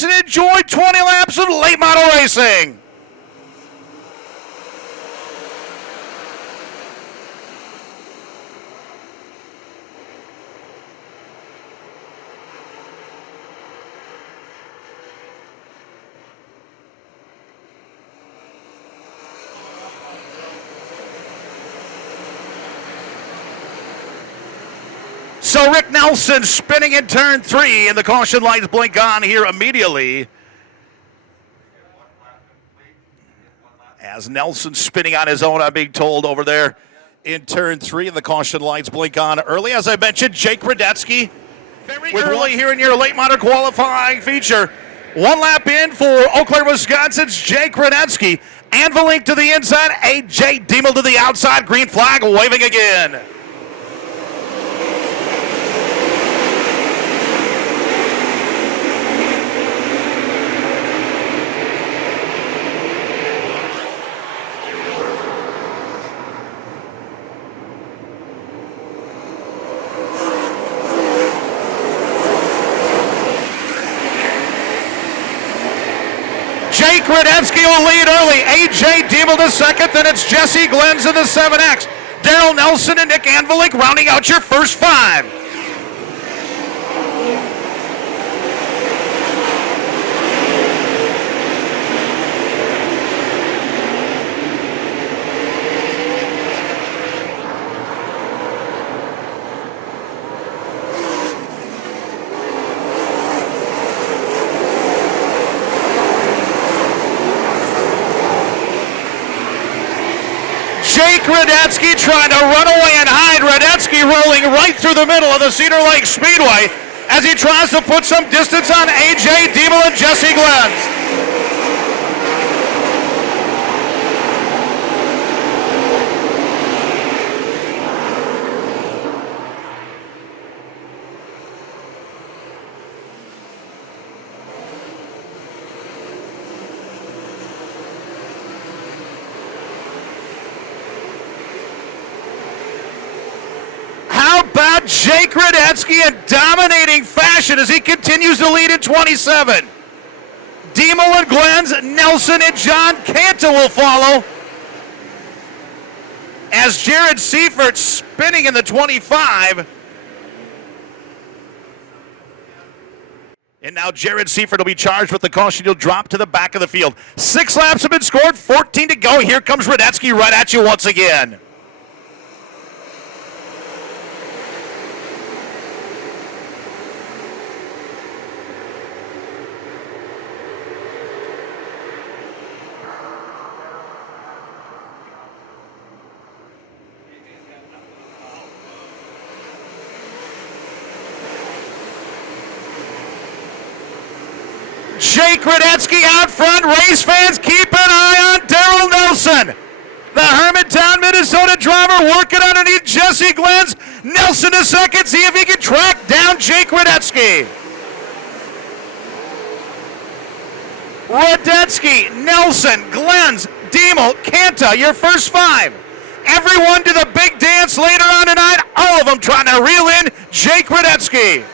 relax, and enjoy 20 laps of late model racing. So Rick Nelson spinning in turn 3, and the caution lights blink on here immediately. As Nelson spinning on his own, I'm being told over there in turn 3, and the caution lights blink on early. As I mentioned, Jake Radetsky very early here in your late model qualifying feature. 1 lap in for Eau Claire, Wisconsin's Jake Radetsky. Anvilink to the inside, A.J. Diemel to the outside, green flag waving again. Jake Radetsky will lead early. A.J. Diemel to second, then it's Jesse Glenns in the 7X. Daryl Nelson and Nick Anvilink rounding out your first 5. Jake Radetsky trying to run away and hide. Radetsky rolling right through the middle of the Cedar Lake Speedway as he tries to put some distance on A.J. Diemel and Jesse Glenns. Jake Radetsky in dominating fashion as he continues to lead in 27. Diemel and Glenns, Nelson and John Canta will follow. As Jared Seifert spinning in the 25. And now Jared Seifert will be charged with the caution. He'll drop to the back of the field. 6 laps have been scored, 14 to go. Here comes Radetsky right at you once again. Jake Radetsky out front. Race fans, keep an eye on Daryl Nelson. The Hermantown, Minnesota driver working underneath Jesse Glenns. Nelson to second, see if he can track down Jake Radetsky. Radetsky, Nelson, Glenns, Diemel, Canta, your first 5. Everyone to the big dance later on tonight. All of them trying to reel in Jake Radetsky.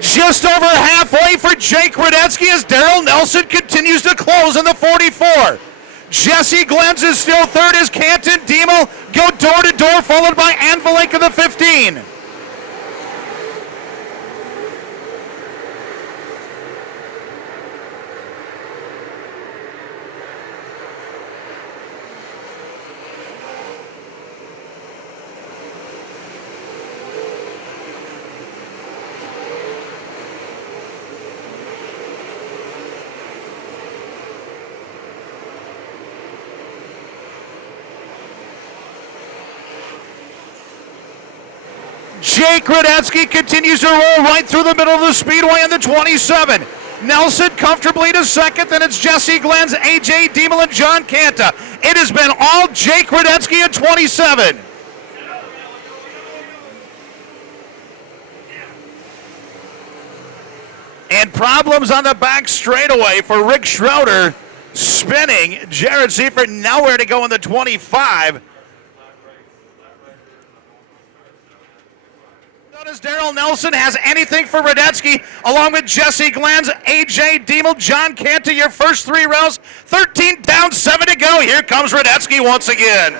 Just over halfway for Jake Radetsky as Daryl Nelson continues to close in the 44. Jesse Glenns is still third as Canton Diemel go door to door, followed by Anvilink in the 15. Jake Radetsky continues to roll right through the middle of the speedway in the 27. Nelson comfortably to second, then it's Jesse Glenns, A.J. Diemel, and John Canta. It has been all Jake Radetzky at 27. And problems on the back straightaway for Rick Schroeder. Spinning. Jared Seifert nowhere to go in the 25. Notice Daryl Nelson has anything for Radetzky, along with Jesse Glenz, AJ Diemel, John Cantor, your first 3 rows. 13 down, 7 to go. Here comes Radetzky once again.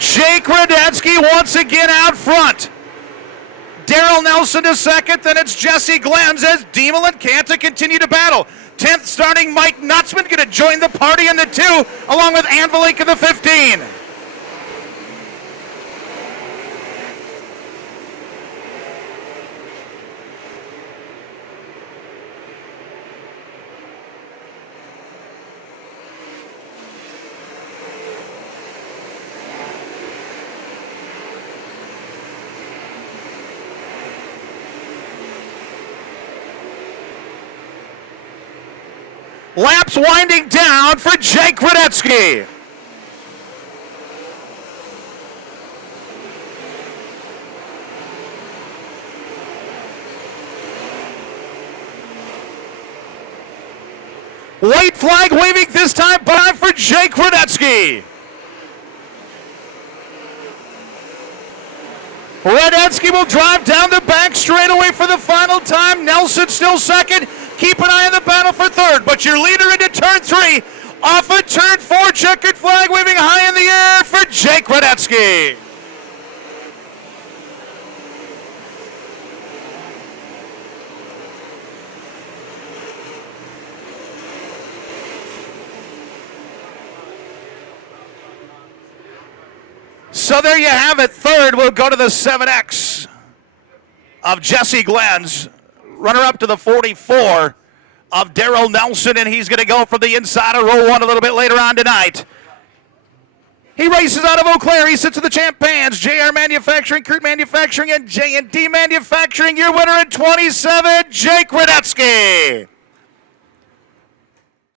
Jake Radetzky once again out front. Daryl Nelson to second, then it's Jesse Glenz as Diemel and Cantor continue to battle. 10th starting Mike Nutzman going to join the party in the 2, along with Anvilink in the 15. Laps winding down for Jake Radetzky. White flag waving this time by for Jake Radetzky. Radetzky will drive down the back straightaway for the final time. Nelson still second. Keep an eye on the battle for third, but your leader into turn 3. Off of turn 4, checkered flag waving high in the air for Jake Radetzky. So there you have it. Third will go to the 7X of Jesse Glenz. Runner up to the 44 of Daryl Nelson, and he's going to go from the inside of row 1 a little bit later on tonight. He races out of Eau Claire. He sits in the champ bands. JR Manufacturing, Kurt Manufacturing, and J&D Manufacturing. Your winner at 27, Jake Radetzky.